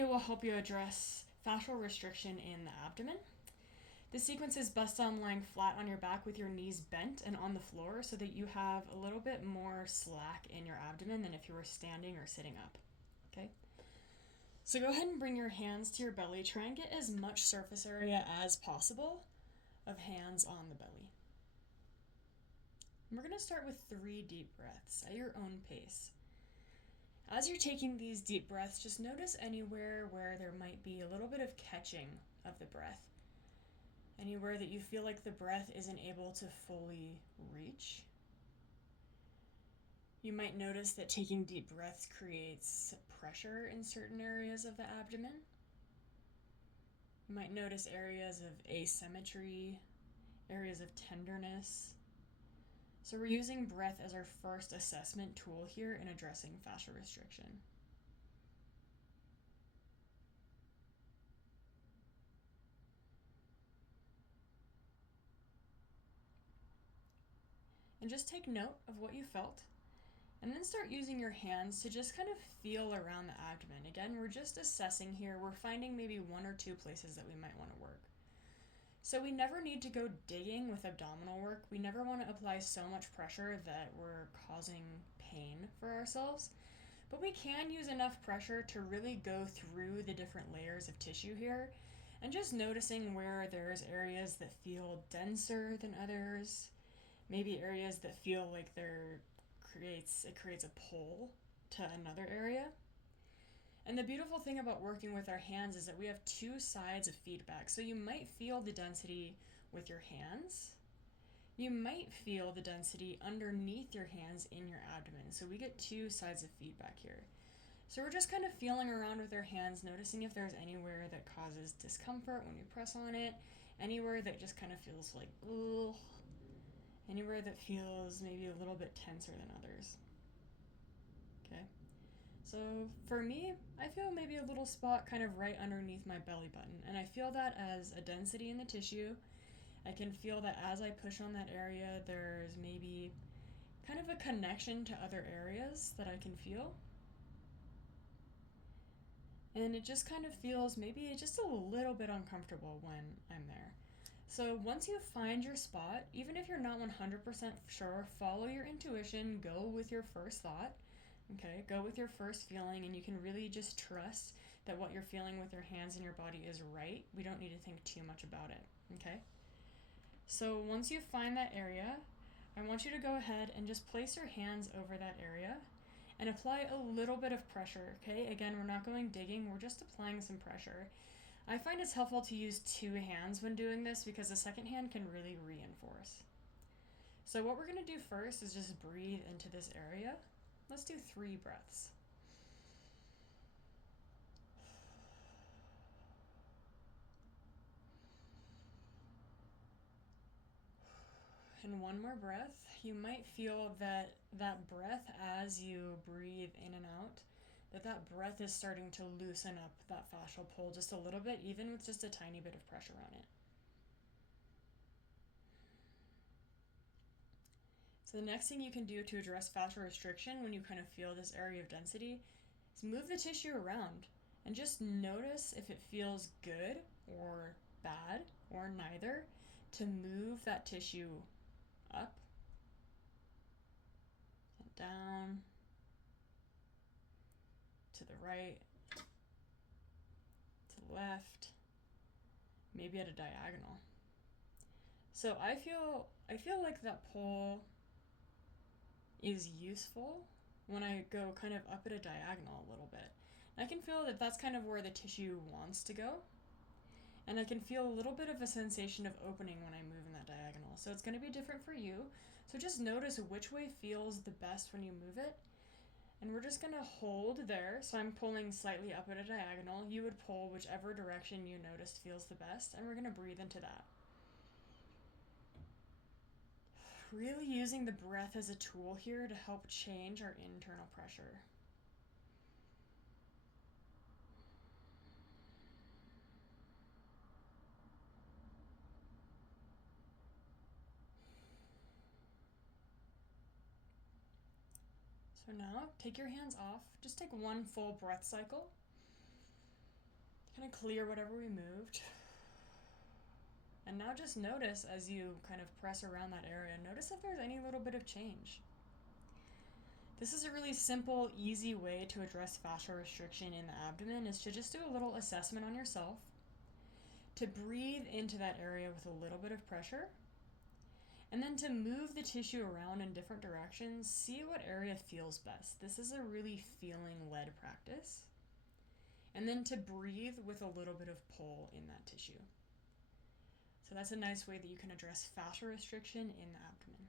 video will help you address fascial restriction in the abdomen. The sequence is best done lying flat on your back with your knees bent and on the floor so that you have a little bit more slack in your abdomen than if you were standing or sitting up. Okay? So go ahead and bring your hands to your belly. Try and get as much surface area as possible of hands on the belly. And we're going to start with 3 deep breaths at your own pace. As you're taking these deep breaths, just notice anywhere where there might be a little bit of catching of the breath. Anywhere that you feel like the breath isn't able to fully reach. You might notice that taking deep breaths creates pressure in certain areas of the abdomen. You might notice areas of asymmetry, areas of tenderness. So we're using breath as our first assessment tool here in addressing fascial restriction. And just take note of what you felt, and then start using your hands to just kind of feel around the abdomen. Again, we're just assessing here. We're finding maybe 1 or 2 places that we might want to work. So we never need to go digging with abdominal work. We never want to apply so much pressure that we're causing pain for ourselves. But we can use enough pressure to really go through the different layers of tissue here and just noticing where there's areas that feel denser than others, maybe areas that feel like it creates a pull to another area. And the beautiful thing about working with our hands is that we have 2 sides of feedback. So you might feel the density with your hands. You might feel the density underneath your hands in your abdomen. So we get 2 sides of feedback here. So we're just kind of feeling around with our hands, noticing if there's anywhere that causes discomfort when we press on it, anywhere that just kind of feels like, ugh, anywhere that feels maybe a little bit tenser than others. Okay? So for me, I feel maybe a little spot kind of right underneath my belly button, and I feel that as a density in the tissue. I can feel that as I push on that area, there's maybe kind of a connection to other areas that I can feel. And it just kind of feels maybe just a little bit uncomfortable when I'm there. So once you find your spot, even if you're not 100% sure, follow your intuition, go with your first thought, okay? Go with your first feeling, and you can really just trust that what you're feeling with your hands and your body is right. We don't need to think too much about it, okay? So once you find that area, I want you to go ahead and just place your hands over that area and apply a little bit of pressure, okay? Again, we're not going digging, we're just applying some pressure. I find it's helpful to use 2 hands when doing this because the second hand can really reinforce. So what we're going to do first is just breathe into this area. Let's do 3 breaths. And 1 more breath. You might feel that breath as you breathe in and out, that breath is starting to loosen up that fascial pull just a little bit, even with just a tiny bit of pressure on it. So the next thing you can do to address fascial restriction when you kind of feel this area of density is move the tissue around and just notice if it feels good or bad or neither to move that tissue up and down, to the right, to the left, maybe at a diagonal. So I feel like that pull is useful when I go kind of up at a diagonal a little bit. I can feel that that's kind of where the tissue wants to go. And I can feel a little bit of a sensation of opening when I move in that diagonal. So it's going to be different for you. So just notice which way feels the best when you move it. And we're just going to hold there. So I'm pulling slightly up at a diagonal. You would pull whichever direction you noticed feels the best. And we're going to breathe into that. Really using the breath as a tool here to help change our internal pressure. So now take your hands off. Just take 1 full breath cycle. Kind of clear whatever we moved. And now just notice as you kind of press around that area, notice if there's any little bit of change. This is a really simple, easy way to address fascial restriction in the abdomen, is to just do a little assessment on yourself, to breathe into that area with a little bit of pressure, and then to move the tissue around in different directions, see what area feels best. This is a really feeling-led practice. And then to breathe with a little bit of pull in that tissue. So that's a nice way that you can address fascial restriction in the abdomen.